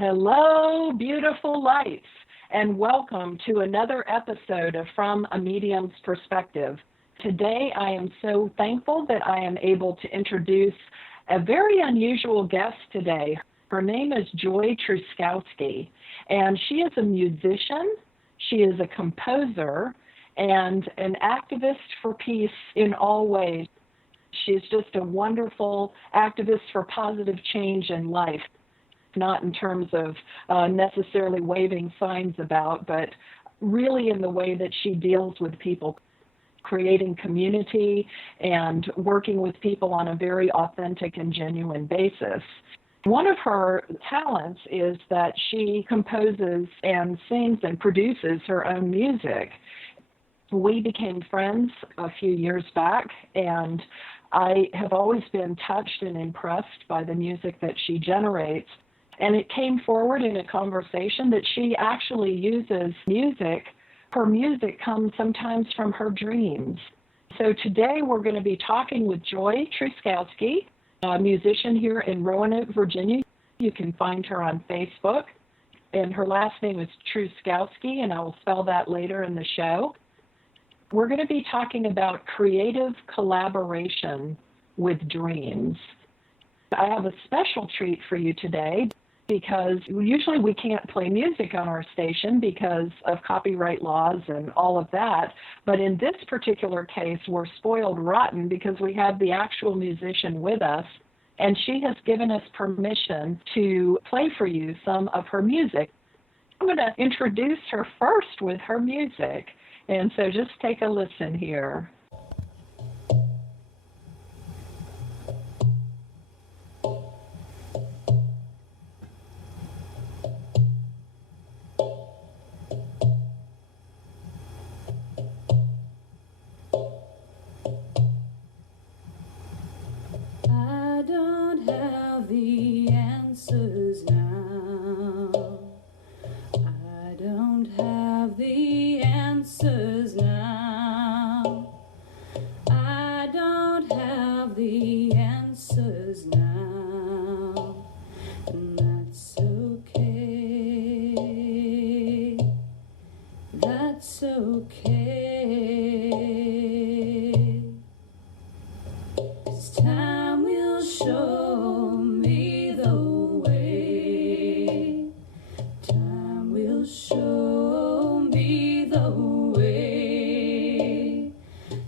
Hello, beautiful lights, and welcome to another episode of From a Medium's Perspective. Today, I am so thankful that I am able to introduce a very unusual guest today. Her name is Joy Truskowski, and she is a musician, she is a composer, and an activist for peace in all ways. She's just a wonderful activist for positive change in life. Not in terms of necessarily waving signs about, but really in the way that she deals with people, creating community and working with people on a very authentic and genuine basis. One of her talents is that she composes and sings and produces her own music. We became friends a few years back, and I have always been touched and impressed by the music that she generates. And it came forward in a conversation that she actually uses music. Her music comes sometimes from her dreams. So today we're going to be talking with Joy Truskowski, a musician here in Roanoke, Virginia. You can find her on Facebook. And her last name is Truskowski, and I will spell that later in the show. We're going to be talking about creative collaboration with dreams. I have a special treat for you today, because usually we can't play music on our station because of copyright laws and all of that. But in this particular case, we're spoiled rotten because we have the actual musician with us, and she has given us permission to play for you some of her music. I'm going to introduce her first with her music, and so just take a listen here. I don't have the answers now. I don't have the answers now. I don't have the answers now. And that's okay. That's okay. 'Cause time will show me the way. Time will show me the way.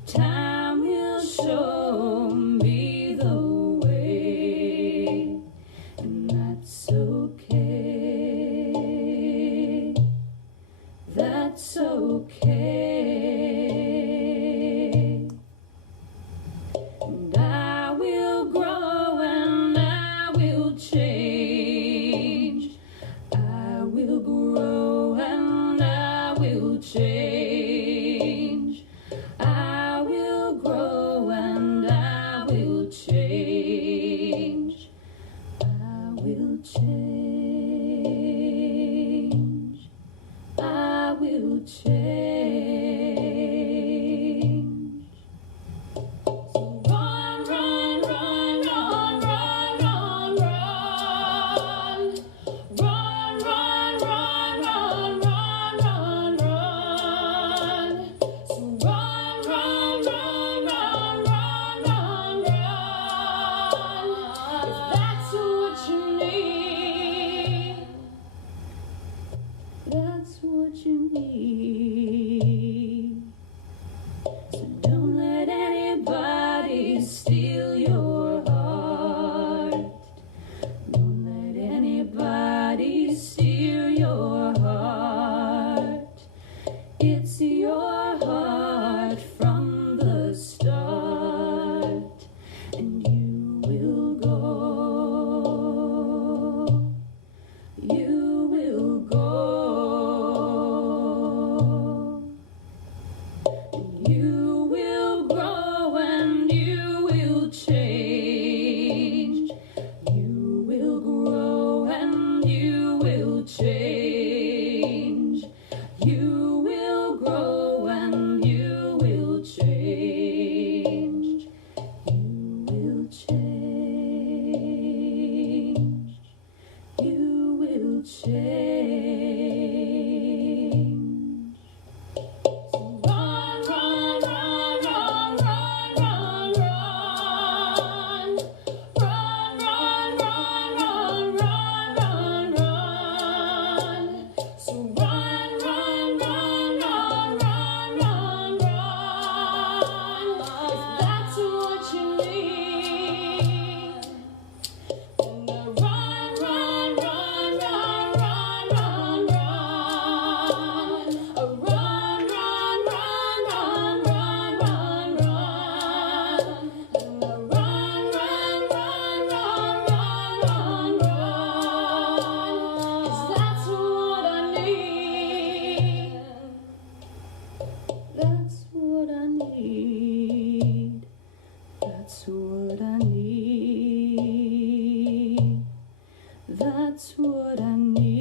Time will show me the way. And that's okay. That's okay. And I will grow and I will change. I will grow and I will change. I will grow and I will change. I will change. I will change. So run, run, run, run, run, run, run. Run, run, run, run, run, run, run. So run, run, run, run, run, run, run. If that's what you need, that's what you need. So don't let anybody steal your heart. Don't let anybody steal your heart. It's your heart from the start, and you will go. You will go. to change. Run, run, run, run, run, run, run. Run, run, run, run, run, run, run. So run, run, run, run, run, run, run. If that's what you need. Run, run, run, run, run, run, run. Run, run, run, run, run, run, run. Run, run, run, run, run, run. 'Cause that's what I need. That's what I need. That's what I need. That's what I need.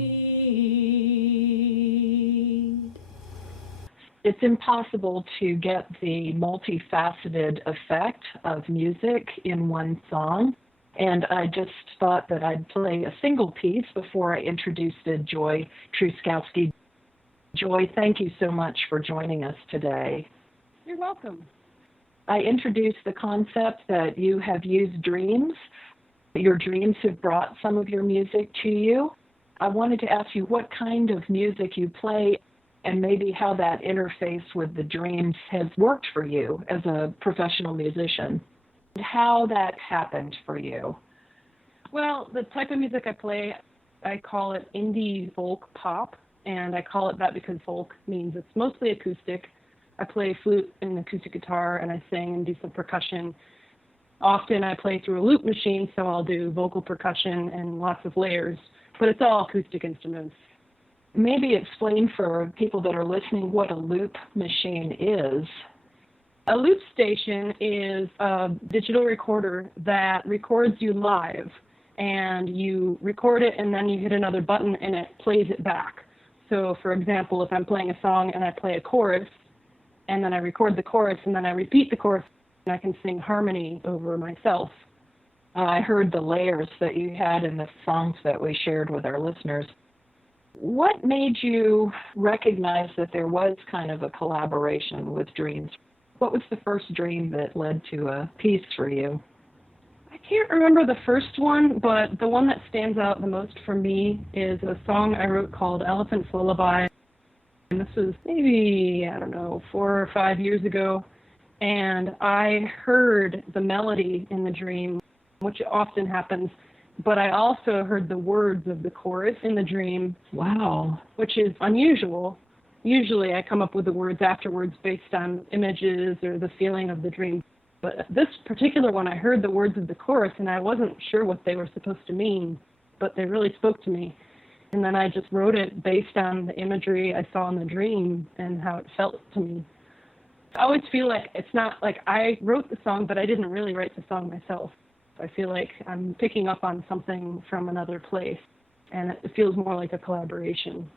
It's impossible to get the multifaceted effect of music in one song, and I just thought that I'd play a single piece before I introduced Joy Truskowski. Joy, thank you so much for joining us today. You're welcome. I introduced the concept that you have used dreams. Your dreams have brought some of your music to you. I wanted to ask you what kind of music you play and maybe how that interface with the dreams has worked for you as a professional musician, and how that happened for you. Well, the type of music I play, I call it indie folk pop, and I call it that because folk means it's mostly acoustic. I play flute and acoustic guitar, and I sing and do some percussion. Often I play through a loop machine, so I'll do vocal percussion and lots of layers, but it's all acoustic instruments. Maybe explain for people that are listening what a loop machine is. A loop station is a digital recorder that records you live, and you record it and then you hit another button and it plays it back. So for example, if I'm playing a song and I play a chorus, and then I record the chorus and then I repeat the chorus, and I can sing harmony over myself. I heard the layers that you had in the songs that we shared with our listeners. What made you recognize that there was kind of a collaboration with dreams? What was the first dream that led to a piece for you? I can't remember the first one, but the one that stands out the most for me is a song I wrote called Elephant's Lullaby. And this was maybe, 4 or 5 years ago. And I heard the melody in the dream, which often happens, but I also heard the words of the chorus in the dream. Wow. Which is unusual. Usually I come up with the words afterwards based on images or the feeling of the dream. But this particular one, I heard the words of the chorus, and I wasn't sure what they were supposed to mean, but they really spoke to me. And then I just wrote it based on the imagery I saw in the dream and how it felt to me. I always feel like it's not like I wrote the song, but I didn't really write the song myself. I feel like I'm picking up on something from another place, and it feels more like a collaboration.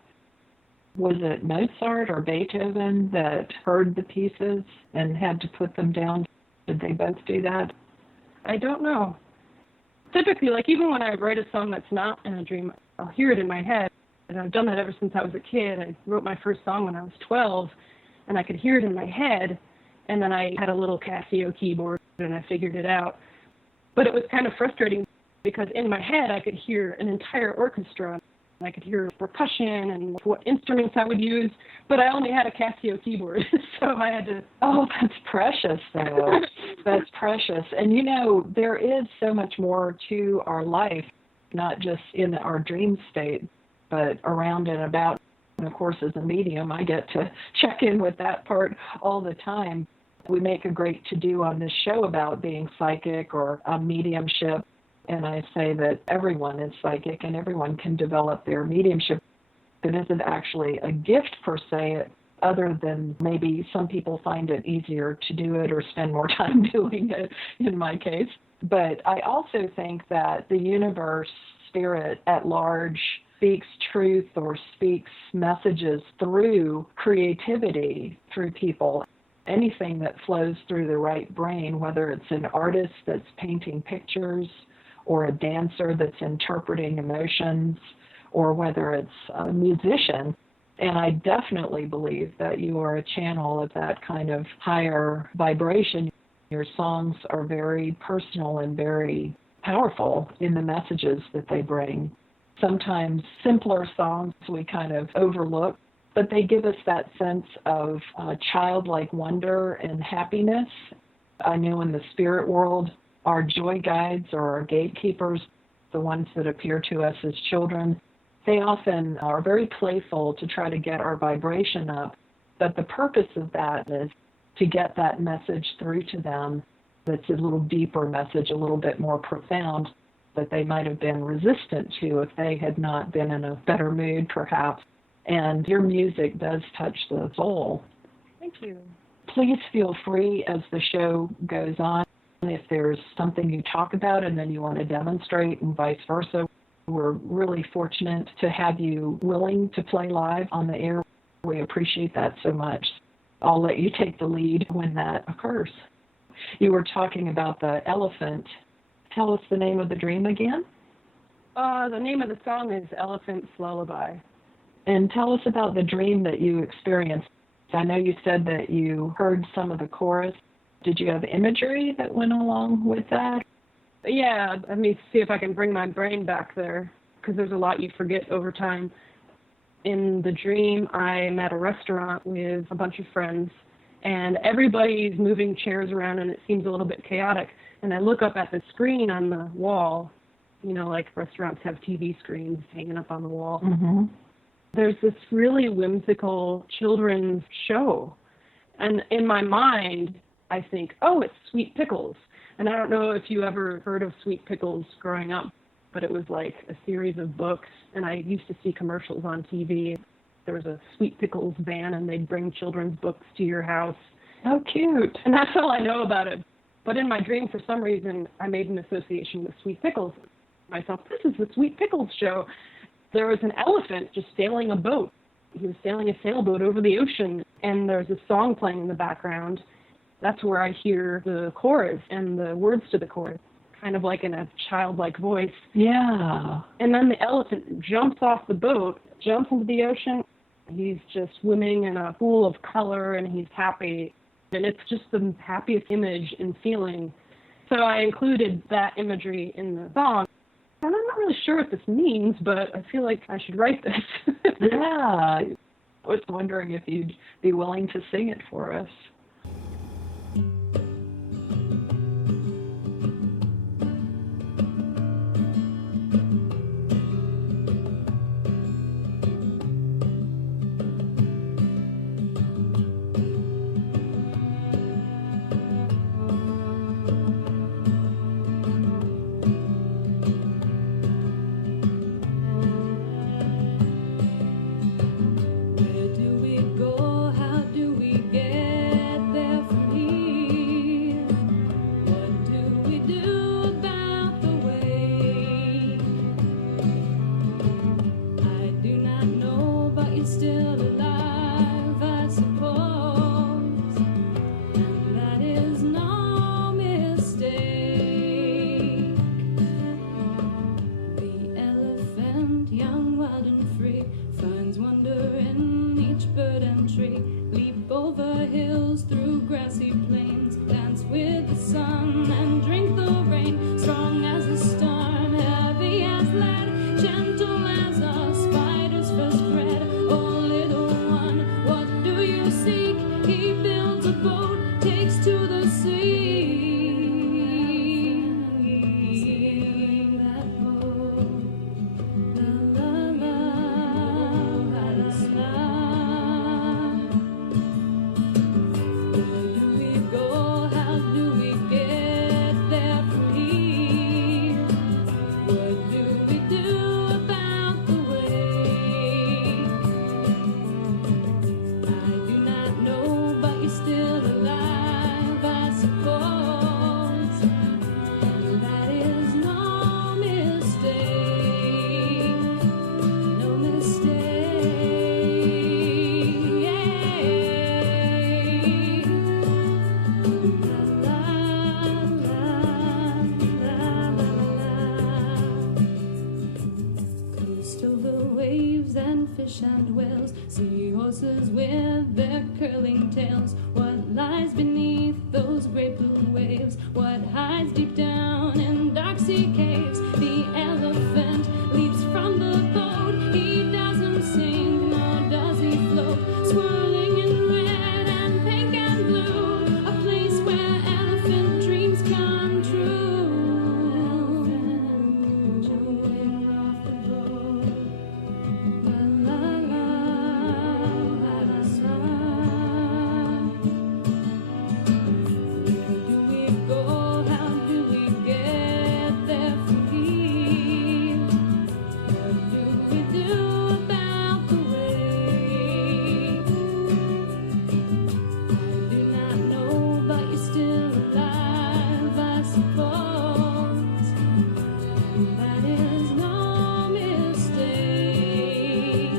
Was it Mozart or Beethoven that heard the pieces and had to put them down? Did they both do that? I don't know. Typically, like even when I write a song that's not in a dream, I'll hear it in my head. And I've done that ever since I was a kid. I wrote my first song when I was 12, and I could hear it in my head. And then I had a little Casio keyboard, and I figured it out. But it was kind of frustrating because in my head I could hear an entire orchestra. I could hear percussion and what instruments I would use, but I only had a Casio keyboard, so I had to... Oh, that's precious, though. That's precious. And, you know, there is so much more to our life, not just in our dream state, but around and about. And, of course, as a medium, I get to check in with that part all the time. We make a great to-do on this show about being psychic or mediumship. And I say that everyone is psychic and everyone can develop their mediumship. It isn't actually a gift per se, other than maybe some people find it easier to do it or spend more time doing it, in my case. But I also think that the universe, spirit at large, speaks truth or speaks messages through creativity, through people. Anything that flows through the right brain, whether it's an artist that's painting pictures, or a dancer that's interpreting emotions, or whether it's a musician. And I definitely believe that you are a channel of that kind of higher vibration. Your songs are very personal and very powerful in the messages that they bring. Sometimes simpler songs we kind of overlook, but they give us that sense of childlike wonder and happiness. I know in the spirit world, our joy guides or our gatekeepers, the ones that appear to us as children, they often are very playful to try to get our vibration up. But the purpose of that is to get that message through to them that's a little deeper message, a little bit more profound, that they might have been resistant to if they had not been in a better mood, perhaps. And your music does touch the soul. Thank you. Please feel free as the show goes on. If there's something you talk about and then you want to demonstrate and vice versa, we're really fortunate to have you willing to play live on the air. We appreciate that so much. I'll let you take the lead when that occurs. You were talking about the elephant. Tell us the name of the dream again. The name of the song is Elephant's Lullaby. And tell us about the dream that you experienced. I know you said that you heard some of the chorus. Did you have imagery that went along with that? Yeah, let me see if I can bring my brain back there, because there's a lot you forget over time. In the dream, I'm at a restaurant with a bunch of friends, and everybody's moving chairs around, and it seems a little bit chaotic. And I look up at the screen on the wall. You know, like restaurants have TV screens hanging up on the wall. Mm-hmm. There's this really whimsical children's show. And in my mind, I think, oh, it's Sweet Pickles. And I don't know if you ever heard of Sweet Pickles growing up, but it was like a series of books. And I used to see commercials on TV. There was a Sweet Pickles van, and they'd bring children's books to your house. How cute. And that's all I know about it. But in my dream, for some reason, I made an association with Sweet Pickles. I thought, this is the Sweet Pickles show. There was an elephant just sailing a boat. He was sailing a sailboat over the ocean, and there's a song playing in the background. That's where I hear the chorus and the words to the chorus, kind of like in a childlike voice. Yeah. And then the elephant jumps off the boat, jumps into the ocean. He's just swimming in a pool of color, and he's happy. And it's just the happiest image and feeling. So I included that imagery in the song. And I'm not really sure what this means, but I feel like I should write this. Yeah. I was wondering if you'd be willing to sing it for us. Where do we leaves and fish and whales, seahorses with their curling tails. What lies beneath those great blue waves? What hides deep down in dark sea caves? The elephant leaps from the boat. He doesn't sink, nor does he float, swirling in red and pink and blue, a place where elephant dreams come true. Elephant jumping off the boat. La la la, la la la. Where do we go? How do we get there free? What do we do about the way? I do not know, but you're still alive, I suppose. And that is no mistake,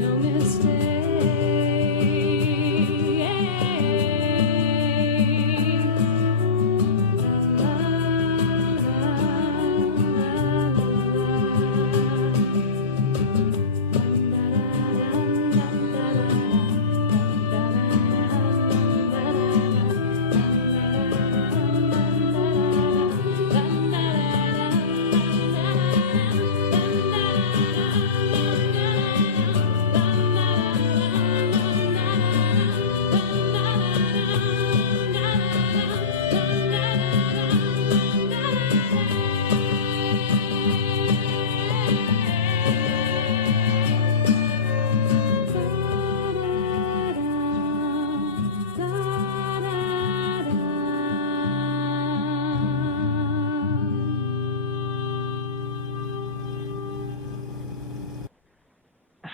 no mistake.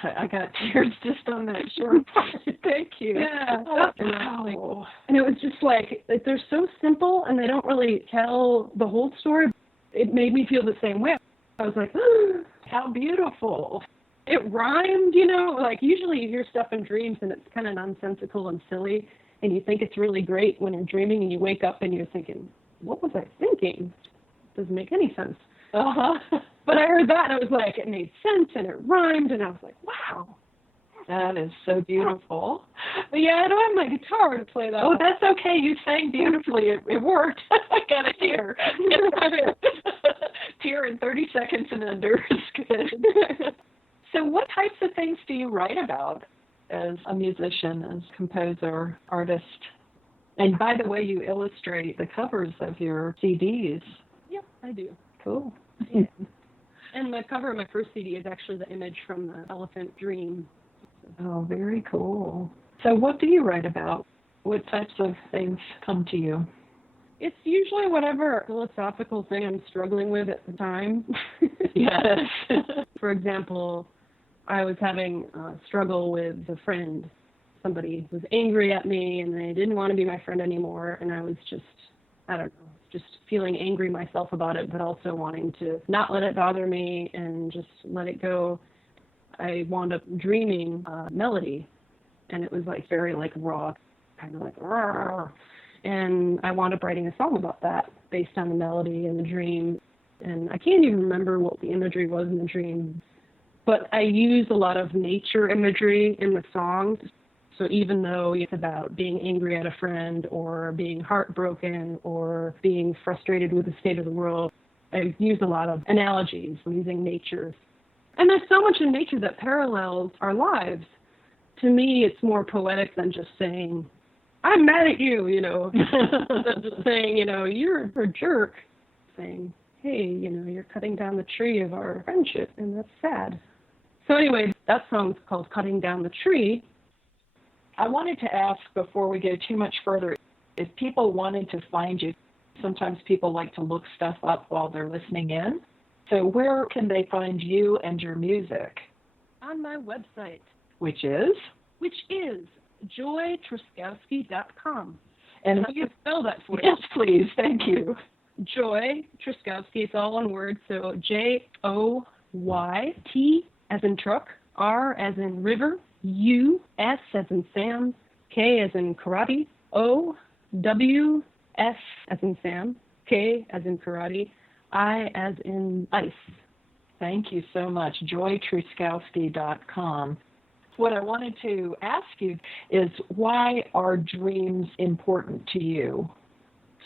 I got tears just on that short part. Thank you. Yeah. Wow. And it was just like, they're so simple and they don't really tell the whole story. It made me feel the same way. I was like, How beautiful. it rhymed, you know, like usually you hear stuff in dreams and it's kind of nonsensical and silly and you think it's really great when you're dreaming and you wake up and you're thinking, what was I thinking? It doesn't make any sense. Uh-huh. But I heard that and I was like, it made sense and it rhymed and I was like, wow. That is so beautiful. But yeah, I don't have my guitar to play that. Oh, that's okay. You sang beautifully. It worked. I got a tear. Tear in 30 seconds and under is good. So what types of things do you write about as a musician, as composer, artist? And by the way, you illustrate the covers of your CDs. Yep, I do. Cool. Yeah. And the cover of my first CD is actually the image from the elephant dream. Oh, very cool. So what do you write about? What types of things come to you? It's usually whatever philosophical thing I'm struggling with at the time. Yes. For example, I was having a struggle with a friend. Somebody was angry at me and they didn't want to be my friend anymore, and I was just, I don't know, just feeling angry myself about it, but also wanting to not let it bother me and just let it go. I wound up dreaming a melody, and it was like very like raw, kind of like roar. And I wound up writing a song about that based on the melody and the dream. And I can't even remember what the imagery was in the dream, but I used a lot of nature imagery in the song. So even though it's about being angry at a friend or being heartbroken or being frustrated with the state of the world, I used a lot of analogies using nature. And there's so much in nature that parallels our lives. To me, it's more poetic than just saying, I'm mad at you, you know, than just saying, you know, you're a jerk. Saying, hey, you know, you're cutting down the tree of our friendship, and that's sad. So anyway, that song's called Cutting Down the Tree. I wanted to ask before we go too much further, if people wanted to find you, sometimes people like to look stuff up while they're listening in. So where can they find you and your music? On my website. Which is joytruskowski.com. And I can spell that for you. Yes, please. Thank you. Joy Truskowski. It's all one word. So Joy, T as in truck, R as in river, U, S as in Sam, K as in karate, O, W, S as in Sam, K as in karate, I as in ice. Thank you so much. JoyTruskowski.com. What I wanted to ask you is, why are dreams important to you?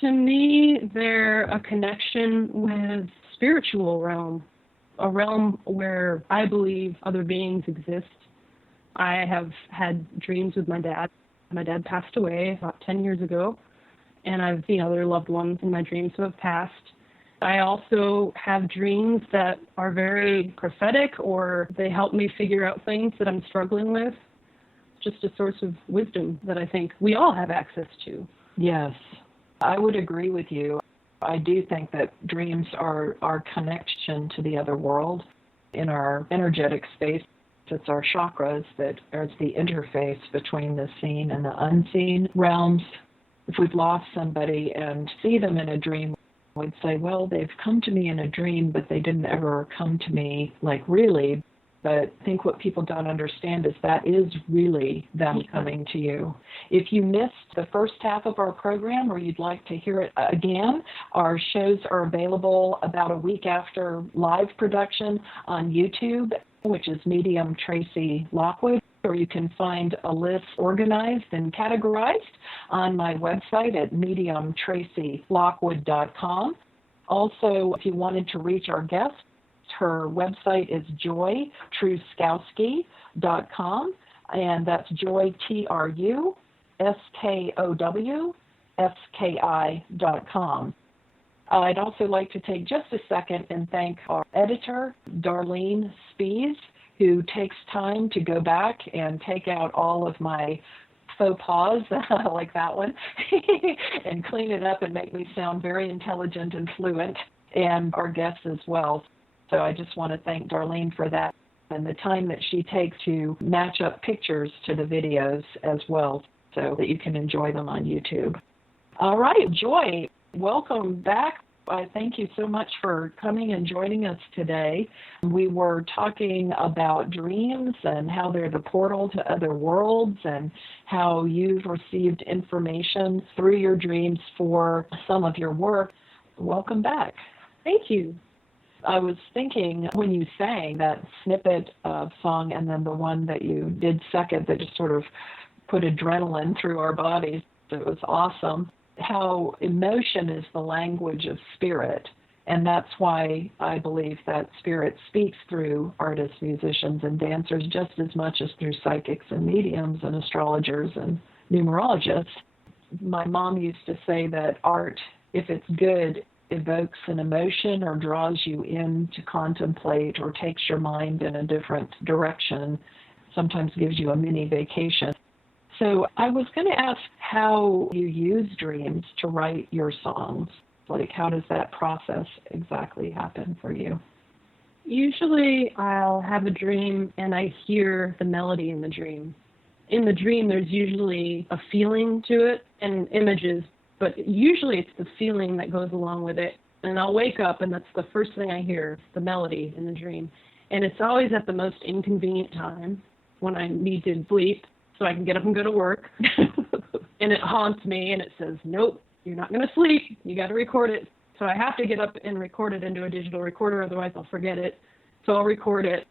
To me, they're a connection with spiritual realm, a realm where I believe other beings exist. I have had dreams with my dad. My dad passed away about 10 years ago, and I've seen other loved ones in my dreams who have passed. I also have dreams that are very prophetic, or they help me figure out things that I'm struggling with. Just a source of wisdom that I think we all have access to. Yes, I would agree with you. I do think that dreams are our connection to the other world in our energetic space. It's our chakras that are the interface between the seen and the unseen realms. If we've lost somebody and see them in a dream, we'd say, well, they've come to me in a dream, but they didn't ever come to me, like, really. But I think what people don't understand is that is really them coming to you. If you missed the first half of our program, or you'd like to hear it again, our shows are available about a week after live production on YouTube, which is Medium Tracey Lockwood, or you can find a list organized and categorized on my website at mediumtracylockwood.com. Also, if you wanted to reach our guest, her website is joytruskowski.com, and that's Joy, TRUSKOWSKI.com. I'd also like to take just a second and thank our editor, Darlene Spies, who takes time to go back and take out all of my faux pas, like that one, and clean it up and make me sound very intelligent and fluent, and our guests as well. So I just want to thank Darlene for that, and the time that she takes to match up pictures to the videos as well, so that you can enjoy them on YouTube. All right, Joy, welcome back. I thank you so much for coming and joining us today. We were talking about dreams and how they're the portal to other worlds, and how you've received information through your dreams for some of your work. Welcome back. Thank you. I was thinking, when you sang that snippet of song, and then the one that you did second that just sort of put adrenaline through our bodies, it was awesome, how emotion is the language of spirit. And that's why I believe that spirit speaks through artists, musicians, and dancers just as much as through psychics and mediums and astrologers and numerologists. My mom used to say that art, if it's good, evokes an emotion or draws you in to contemplate or takes your mind in a different direction, sometimes gives you a mini vacation. So I was going to ask how you use dreams to write your songs. Like, how does that process exactly happen for you? Usually I'll have a dream and I hear the melody in the dream. In the dream there's usually a feeling to it and images, but usually it's the feeling that goes along with it. And I'll wake up and that's the first thing I hear, the melody in the dream. And it's always at the most inconvenient time, when I need to sleep so I can get up and go to work. And it haunts me and it says, nope, you're not going to sleep. You got to record it. So I have to get up and record it into a digital recorder, otherwise I'll forget it. So I'll record it.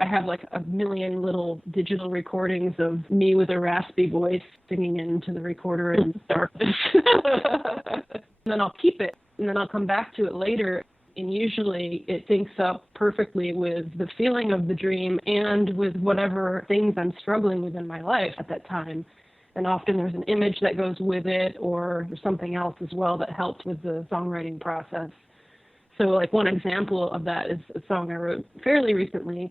I have like a million little digital recordings of me with a raspy voice singing into the recorder in the darkness. And then I'll keep it, and then I'll come back to it later, and usually it syncs up perfectly with the feeling of the dream and with whatever things I'm struggling with in my life at that time. And often there's an image that goes with it, or there's something else as well that helps with the songwriting process. So like one example of that is a song I wrote fairly recently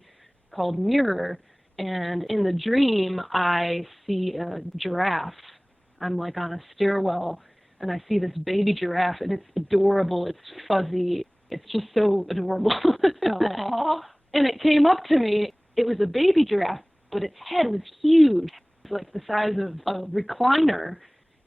called Mirror, and in the dream I see a giraffe. I'm like on a stairwell and I see this baby giraffe, and it's adorable, it's fuzzy, it's just so adorable. And it came up to me, it was a baby giraffe, but its head was huge, like the size of a recliner.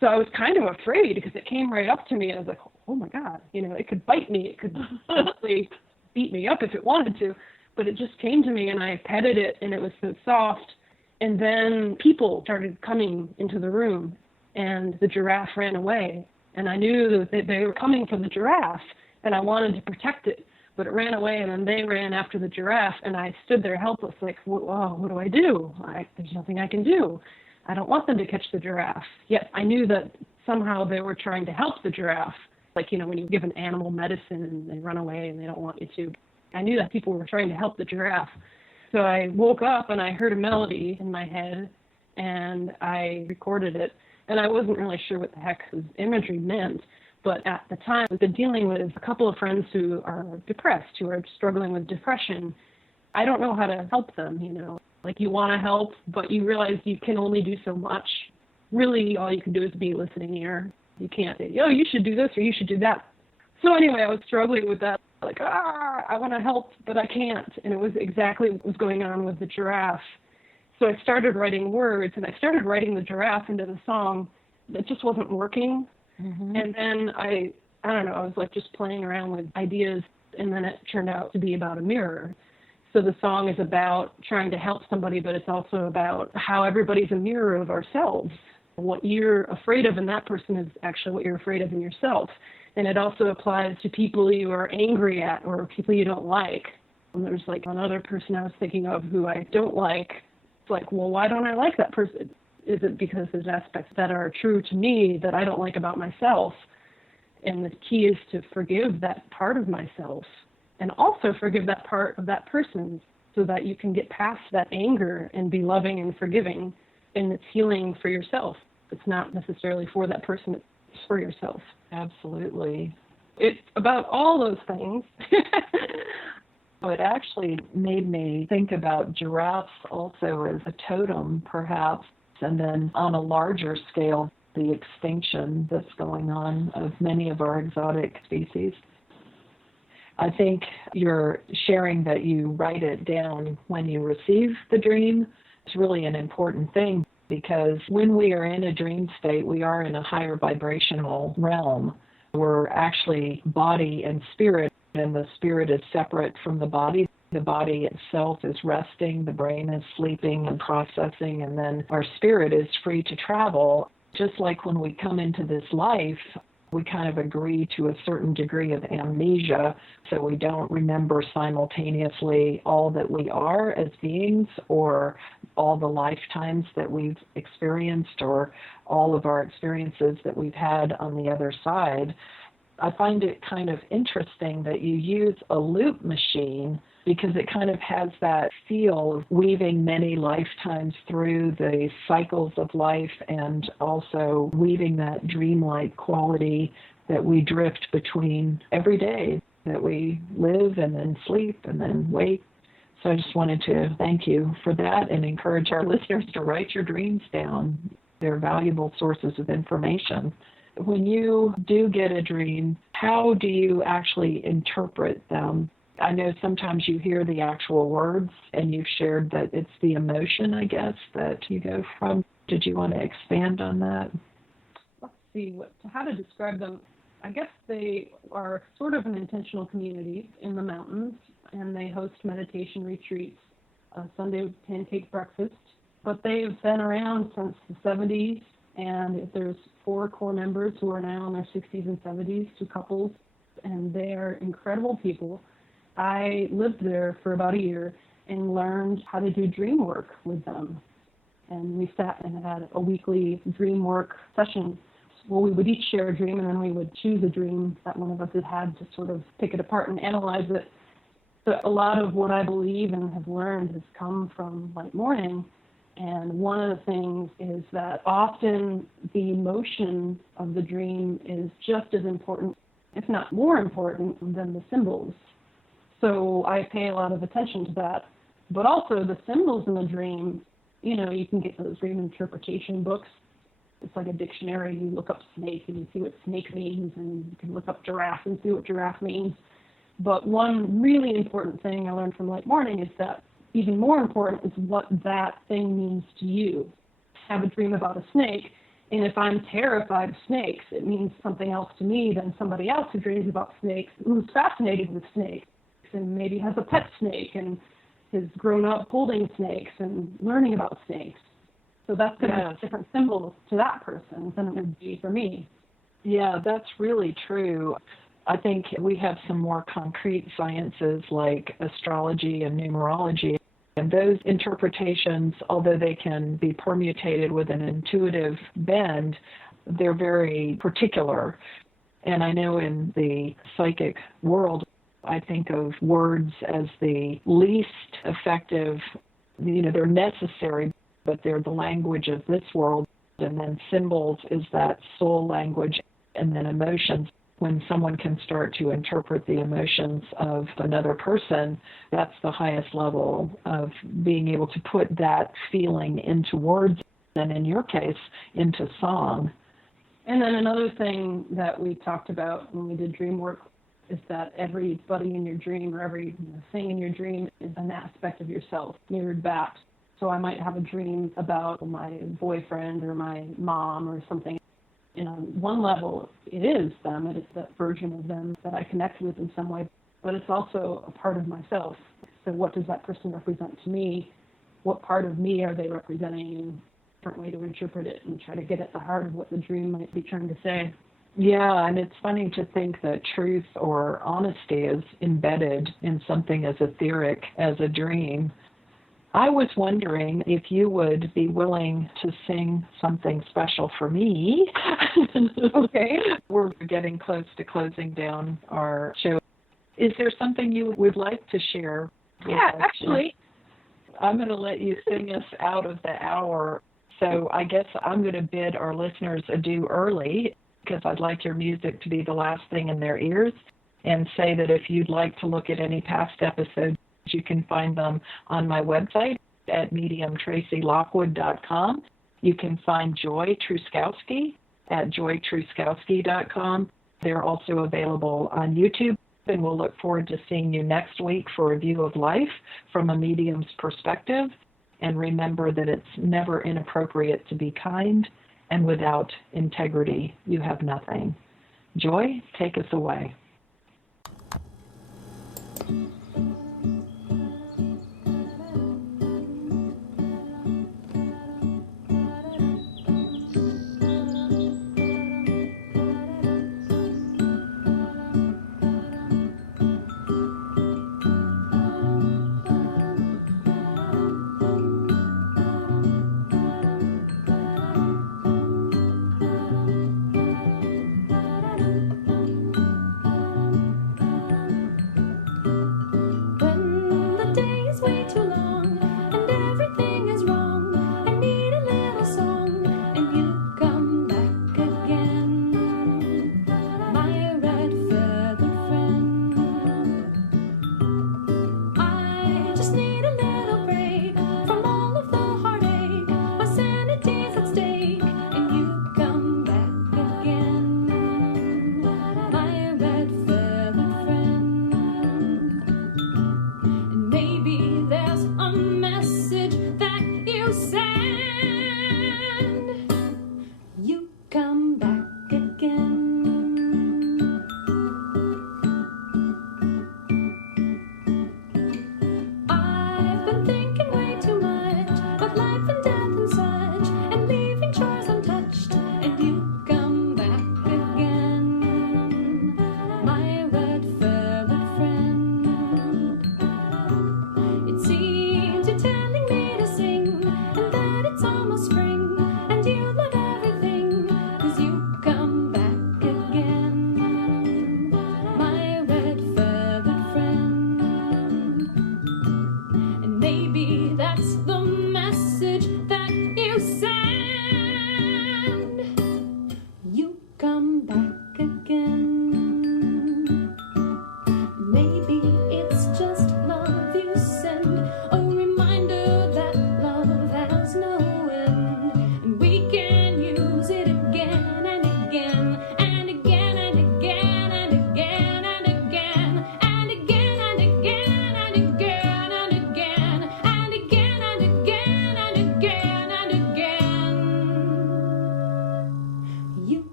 So I was kind of afraid because it came right up to me and I was like, oh my God, it could bite me, it could probably beat me up if it wanted to. But it just came to me and I petted it and it was so soft. And then people started coming into the room and the giraffe ran away. And I knew that they were coming for the giraffe and I wanted to protect it. but it ran away, and then they ran after the giraffe, and I stood there helpless, like, what do I do? There's nothing I can do. I don't want them to catch the giraffe. Yet I knew that somehow they were trying to help the giraffe. Like, when you give an animal medicine and they run away and they don't want you to. I knew that people were trying to help the giraffe. So I woke up and I heard a melody in my head, and I recorded it. And I wasn't really sure what the heck the imagery meant. But at the time, I've been dealing with a couple of friends who are depressed, who are struggling with depression. I don't know how to help them, Like, you want to help, but you realize you can only do so much. Really, all you can do is be a listening ear. You can't say, you should do this or you should do that. So anyway, I was struggling with that. Like, I want to help, but I can't. And it was exactly what was going on with the giraffe. So I started writing words, and I started writing the giraffe into the song. It just wasn't working. Mm-hmm. And then I don't know, I was like just playing around with ideas, and then it turned out to be about a mirror. So the song is about trying to help somebody, but it's also about how everybody's a mirror of ourselves. What you're afraid of in that person is actually what you're afraid of in yourself. And it also applies to people you are angry at or people you don't like. And there's like another person I was thinking of who I don't like. It's like, well, why don't I like that person? Is it because there's aspects that are true to me that I don't like about myself? And the key is to forgive that part of myself and also forgive that part of that person so that you can get past that anger and be loving and forgiving. And it's healing for yourself. It's not necessarily for that person, it's for yourself. Absolutely. It's about all those things. It actually made me think about giraffes also as a totem, perhaps, and then on a larger scale, the extinction that's going on of many of our exotic species. I think you're sharing that you write it down when you receive the dream. It's really an important thing because when we are in a dream state, we are in a higher vibrational realm. We're actually body and spirit, and the spirit is separate from the body. The body itself is resting, the brain is sleeping and processing, and then our spirit is free to travel. Just like when we come into this life, we kind of agree to a certain degree of amnesia, so we don't remember simultaneously all that we are as beings or all the lifetimes that we've experienced or all of our experiences that we've had on the other side. I find it kind of interesting that you use a loop machine because it kind of has that feel of weaving many lifetimes through the cycles of life and also weaving that dreamlike quality that we drift between every day, that we live and then sleep and then wake. So I just wanted to thank you for that and encourage our listeners to write your dreams down. They're valuable sources of information. When you do get a dream, how do you actually interpret them? I know sometimes you hear the actual words, and you've shared that it's the emotion, I guess, that you go from. Did you want to expand on that? Let's see how to describe them. I guess they are sort of an intentional community in the mountains, and they host meditation retreats, Sunday pancake breakfast. But they've been around since the 70s, and there's 4 core members who are now in their 60s and 70s, 2 couples, and they are incredible people. I lived there for about a year and learned how to do dream work with them. And we sat and had a weekly dream work session. Well, we would each share a dream, and then we would choose a dream that one of us had to sort of pick it apart and analyze it. So a lot of what I believe and have learned has come from light morning. And one of the things is that often the emotion of the dream is just as important, if not more important, than the symbols. So I pay a lot of attention to that. But also the symbols in the dream, you can get those dream interpretation books. It's like a dictionary. You look up snake and you see what snake means, and you can look up giraffe and see what giraffe means. But one really important thing I learned from Light Morning is that even more important is what that thing means to you. Have a dream about a snake, and if I'm terrified of snakes, it means something else to me than somebody else who dreams about snakes, who's fascinated with snakes, and maybe has a pet snake and has grown up holding snakes and learning about snakes. So that's going to have different symbols to that person than it would be for me. Yeah, that's really true. I think we have some more concrete sciences like astrology and numerology. And those interpretations, although they can be permutated with an intuitive bend, they're very particular. And I know in the psychic world, I think of words as the least effective. They're necessary, but they're the language of this world. And then symbols is that soul language, and then emotions. When someone can start to interpret the emotions of another person, that's the highest level of being able to put that feeling into words, and in your case, into song. And then another thing that we talked about when we did dream work is that everybody in your dream or every thing in your dream is an aspect of yourself mirrored back. So I might have a dream about my boyfriend or my mom or something. And on one level, it is them. It is that version of them that I connect with in some way. But it's also a part of myself. So what does that person represent to me? What part of me are they representing? A different way to interpret it and try to get at the heart of what the dream might be trying to say. Yeah, and it's funny to think that truth or honesty is embedded in something as etheric as a dream. I was wondering if you would be willing to sing something special for me. Okay. We're getting close to closing down our show. Is there something you would like to share? Yeah, actually. I'm going to let you sing us out of the hour. So I guess I'm going to bid our listeners adieu early because I'd like your music to be the last thing in their ears, and say that if you'd like to look at any past episodes, you can find them on my website at mediumtracylockwood.com. You can find Joy Truskowski at joytruskowski.com. They're also available on YouTube, and we'll look forward to seeing you next week for a view of life from a medium's perspective. And remember that it's never inappropriate to be kind, and without integrity, you have nothing. Joy, take us away.